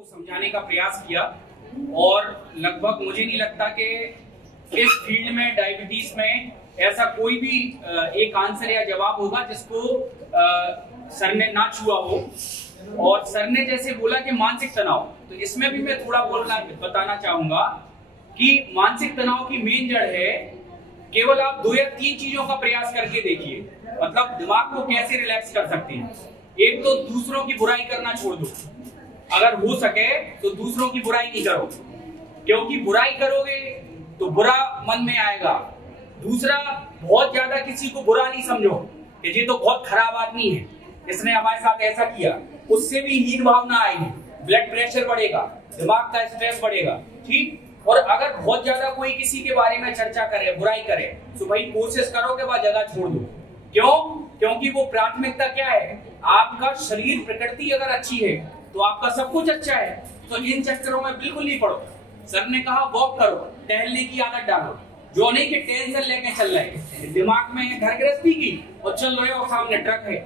को समझाने का प्रयास किया और लगभग मुझे नहीं लगता कि इस फील्ड में डायबिटीज में ऐसा कोई भी एक आंसर या जवाब होगा जिसको सर ने ना छुआ हो। और सर ने जैसे बोला कि मानसिक तनाव, तो इसमें भी मैं थोड़ा बताना चाहूंगा कि मानसिक तनाव की मेन जड़ है केवल आप 2 या 3 चीजों का प्रयास करके देखिए, मतलब दिमाग को कैसे रिलैक्स कर सकते हैं। एक तो दूसरों की बुराई करना छोड़ दो, अगर हो सके तो दूसरों की बुराई नहीं करो, क्योंकि बुराई करोगे तो बुरा मन में आएगा। दूसरा, बहुत ज्यादा किसी को बुरा नहीं समझो कि ये तो बहुत खराब आदमी है, इसने हमारे साथ ऐसा किया, उससे भी हीन भावना आएगी, ब्लड प्रेशर बढ़ेगा, दिमाग का स्ट्रेस बढ़ेगा, ठीक। और अगर बहुत ज्यादा कोई किसी के बारे में चर्चा करे, बुराई करे, तो भाई कोशिश करो कि वह जगह छोड़ दो। क्यों? क्योंकि वो प्राथमिकता क्या है, आपका शरीर प्रकृति अगर अच्छी है तो आपका सब कुछ अच्छा है, तो इन चक्करों में बिल्कुल नहीं पड़ो। सर ने कहा वॉक करो, टहलने की आदत डालो, जो नहीं कि टेंशन लेके चल रहे, दिमाग में घर गृहस्थी की और चल रहे हो सामने ट्रक है।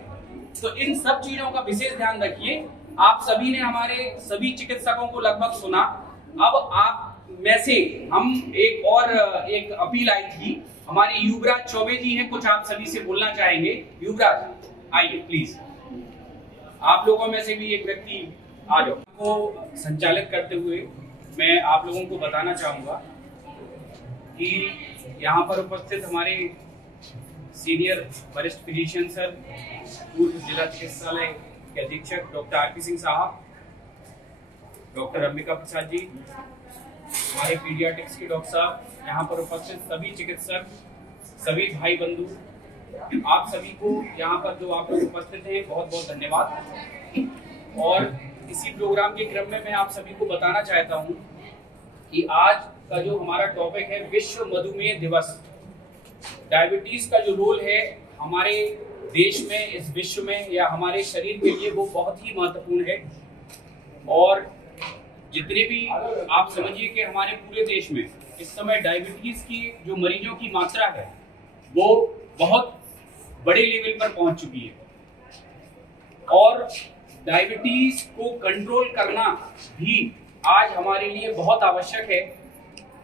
तो इन सब चीजों का विशेष ध्यान रखिए। आप सभी ने हमारे सभी चिकित्सकों को लगभग सुना। अब आप में से हम एक अपील आई थी, हमारे युवराज चौबे जी हैं, कुछ आप सभी से बोलना चाहेंगे। युवराज आइए प्लीज, आप लोगों में से भी एक व्यक्ति आ जाओ। को संचालित करते हुए मैं आप लोगों को बताना चाहूंगा कि यहाँ पर उपस्थित हमारे सीनियर वरिष्ठ फिजिशियन सर, पूर्व जिला चिकित्सालय के अधीक्षक डॉक्टर आर पी सिंह साहब, डॉक्टर अंबिका प्रसाद जी, हमारे पीडियाट्रिक्स के डॉक्टर साहब, यहाँ पर उपस्थित सभी चिकित्सक, सभी भाई बंधु, आप सभी को यहाँ पर जो आप लोग उपस्थित हैं बहुत बहुत धन्यवाद। और इसी प्रोग्राम के क्रम में मैं आप सभी को बताना चाहता हूँ कि आज का जो हमारा टॉपिक है विश्व मधुमेह दिवस। डायबिटीज का जो रोल है हमारे देश में, इस विश्व में या हमारे शरीर के लिए, वो बहुत ही महत्वपूर्ण है। और जितने भी आप समझिए कि हमारे पूरे देश में इस समय डायबिटीज की जो मरीजों की मात्रा है वो बहुत बड़े लेवल पर पहुंच चुकी है। और डायबिटीज को कंट्रोल करना भी आज हमारे लिए बहुत आवश्यक है,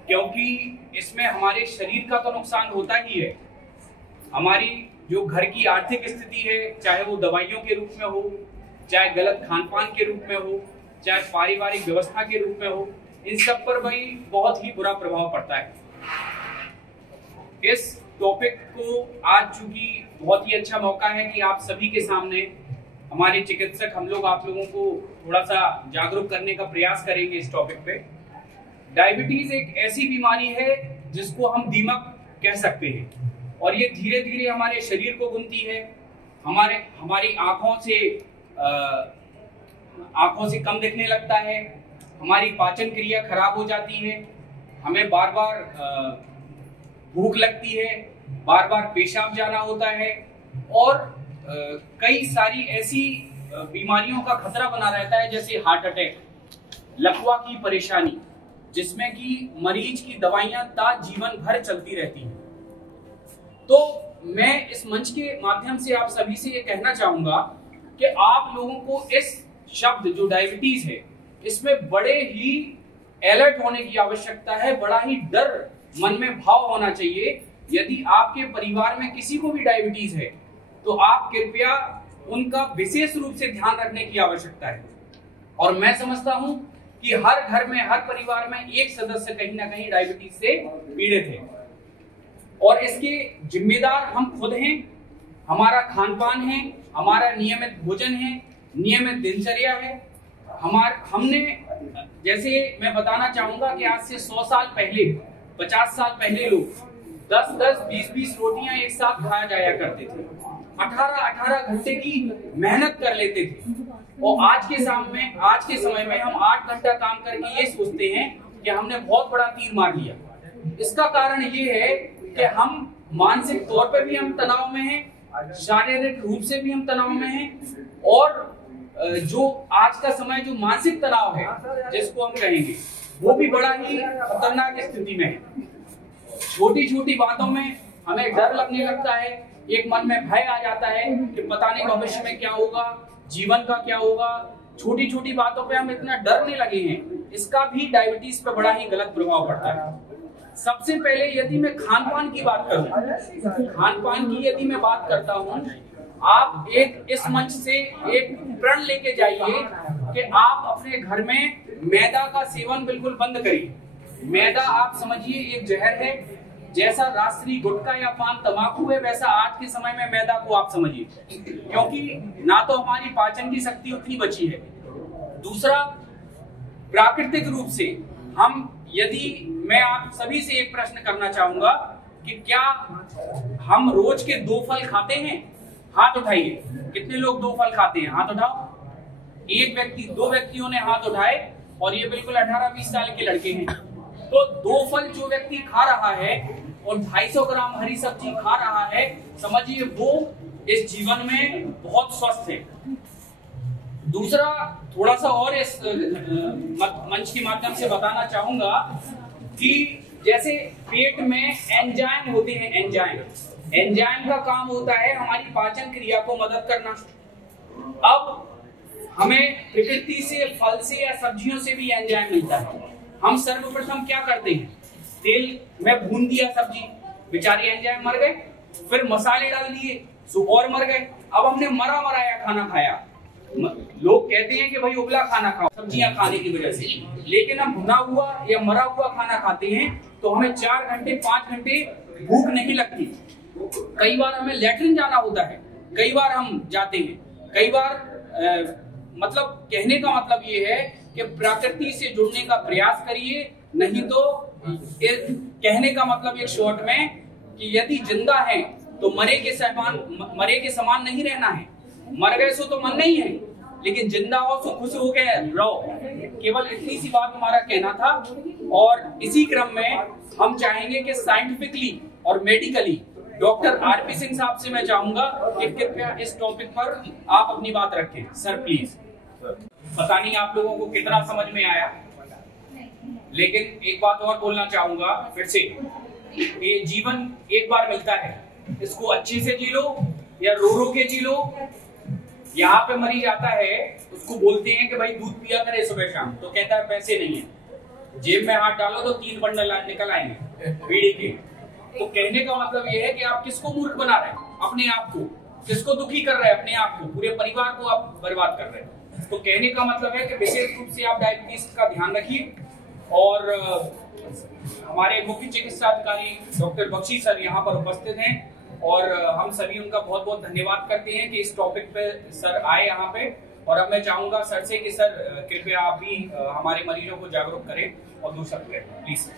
क्योंकि इसमें हमारे शरीर का तो नुकसान होता ही है, हमारी जो घर की आर्थिक स्थिति है, चाहे वो दवाइयों के रूप में हो, चाहे गलत खान पान के रूप में हो, चाहे पारिवारिक व्यवस्था के रूप में हो, इन सब पर भी बहुत ही बुरा प्रभाव पड़ता है। इस टॉपिक को आज चूंकि बहुत ही अच्छा मौका है कि आप सभी के सामने हमारे चिकित्सक, हम लोग आप लोगों को थोड़ा सा जागरूक करने का प्रयास करेंगे इस टॉपिक पे। डायबिटीज एक ऐसी बीमारी है जिसको हम दीमक कह सकते हैं, और ये धीरे धीरे हमारे शरीर को बुनती है, हमारी आंखों से कम दिखने लगता है, हमारी पाचन क्रिया खराब हो जाती है, हमें बार बार भूख लगती है, बार बार पेशाब जाना होता है, और कई सारी ऐसी बीमारियों का खतरा बना रहता है, जैसे हार्ट अटैक, लकवा की परेशानी, जिसमें कि मरीज की दवाइयां जीवन भर चलती रहती हैं। तो मैं इस मंच के माध्यम से आप सभी से ये कहना चाहूंगा कि आप लोगों को इस शब्द जो डायबिटीज है, इसमें बड़े ही अलर्ट होने की आवश्यकता है, बड़ा ही डर मन में भाव होना चाहिए। यदि आपके परिवार में किसी को भी डायबिटीज है तो आप कृपया उनका विशेष रूप से ध्यान रखने की आवश्यकता है। और मैं समझता हूं कि हर घर में, हर परिवार में एक सदस्य कहीं ना कहीं डायबिटीज से पीड़ित है, और इसके जिम्मेदार हम खुद हैं। हमारा खान पान है, हमारा नियमित भोजन है, नियमित दिनचर्या है। हमने, जैसे मैं बताना चाहूंगा कि आज से 100 साल पहले, 50 साल पहले लोग 10-10, 20-20 रोटियां एक साथ खाया जाया करते थे, 18-18 घंटे की मेहनत कर लेते थे। और आज के समय में हम 8 घंटा काम करके ये सोचते हैं कि हमने बहुत बड़ा तीर मार लिया। इसका कारण ये है कि हम मानसिक तौर पर भी हम तनाव में हैं, शारीरिक रूप से भी हम तनाव में हैं, और जो आज का समय जो मानसिक तनाव है जिसको हम कहेंगे, वो भी बड़ा ही खतरनाक स्थिति में है। छोटी छोटी बातों में हमें डर लगने लगता है, एक मन में भय आ जाता है कि पता नहीं भविष्य में क्या होगा, जीवन का क्या होगा, छोटी छोटी बातों पे हम इतना डरने लगे हैं, इसका भी डायबिटीज पे बड़ा ही गलत प्रभाव पड़ता है। सबसे पहले यदि मैं खान पान की बात करूं, खान पान की यदि मैं बात करता हूं, आप इस मंच से एक प्रण लेके जाइए कि आप अपने घर में मैदा का सेवन बिल्कुल बंद करिए। मैदा आप समझिए एक जहर है, जैसा राष्ट्रीय गुटखा या पान तंबाकू है, वैसा आज के समय में मैदा को आप समझिए, क्योंकि ना तो हमारी पाचन की शक्ति उतनी बची है। दूसरा, प्राकृतिक रूप से मैं आप सभी से एक प्रश्न करना चाहूंगा कि क्या हम रोज के 2 फल खाते हैं? हाथ उठाइए, कितने लोग 2 फल खाते हैं? हाथ उठाओ। 2 व्यक्तियों ने हाथ उठाए और ये बिल्कुल 18-20 साल के लड़के हैं। तो 2 फल जो व्यक्ति खा रहा है और 250 ग्राम हरी सब्जी खा रहा है, समझिए वो इस जीवन में बहुत स्वस्थ है। दूसरा, थोड़ा सा और इस मंच के माध्यम से बताना चाहूंगा कि जैसे पेट में एंजाइम होते हैं, एंजाइम का काम होता है हमारी पाचन क्रिया को मदद करना। अब हमें प्रकृति से, फल से या सब्जियों से भी एंजाइम मिलता है। हम सर्वप्रथम क्या करते हैं, तेल में भून दिया सब्जी, बेचारे एंजाइम मर गए, फिर मसाले डाल दिए, सो और मर गए। अब हमने मरा मराया खाना खाया। लोग कहते हैं कि भाई उबला खाना खाओ सब्जियां खाने की वजह से, लेकिन हम भुना हुआ या मरा हुआ खाना खाते हैं तो हमें 4 घंटे 5 घंटे भूख नहीं लगती। कई बार हमें लैट्रिन जाना होता है, कई बार हम जाते हैं, कई बार मतलब कहने का मतलब ये है कि प्रकृति से जुड़ने का प्रयास करिए, नहीं तो कहने का मतलब एक शॉर्ट में कि यदि जिंदा है तो मरे के समान नहीं रहना है। मर गए सो तो मन नहीं है, लेकिन जिंदा हो तो खुश हो के रहो। केवल इतनी सी बात हमारा कहना था। और इसी क्रम में हम चाहेंगे कि साइंटिफिकली और मेडिकली डॉक्टर आरपी सिंह साहब से मैं चाहूंगा कि कृपया इस टॉपिक पर आप अपनी बात रखें। Sir please. पता नहीं आप लोगों को कितना समझ में आया, लेकिन एक बात और बोलना चाहूंगा फिर से, ये जीवन एक बार मिलता है, इसको अच्छे से जी लो या रो रो के जी लो। यहाँ पे मरीज आता है, उसको बोलते हैं कि भाई दूध पिया करे सुबह शाम, तो कहता है पैसे नहीं है। जेब में हाथ डालो तो 3 बंडल निकल आएंगे बीड़ी के। तो कहने का मतलब ये है कि आप किसको मूर्ख बना रहे हैं? अपने आप को। किसको दुखी कर रहे हैं? अपने आप को। पूरे परिवार को आप बर्बाद कर रहे हैं। तो कहने का मतलब है कि विशेष रूप से आप डायबिटीज का ध्यान रखिए। और हमारे मुख्य चिकित्सा अधिकारी डॉक्टर बख्शी सर यहाँ पर उपस्थित हैं और हम सभी उनका बहुत बहुत धन्यवाद करते हैं कि इस टॉपिक पे सर आए यहाँ पे। और अब मैं चाहूंगा सर से कि सर कृपया आप भी हमारे मरीजों को जागरूक करें और दूसरा करें प्लीज।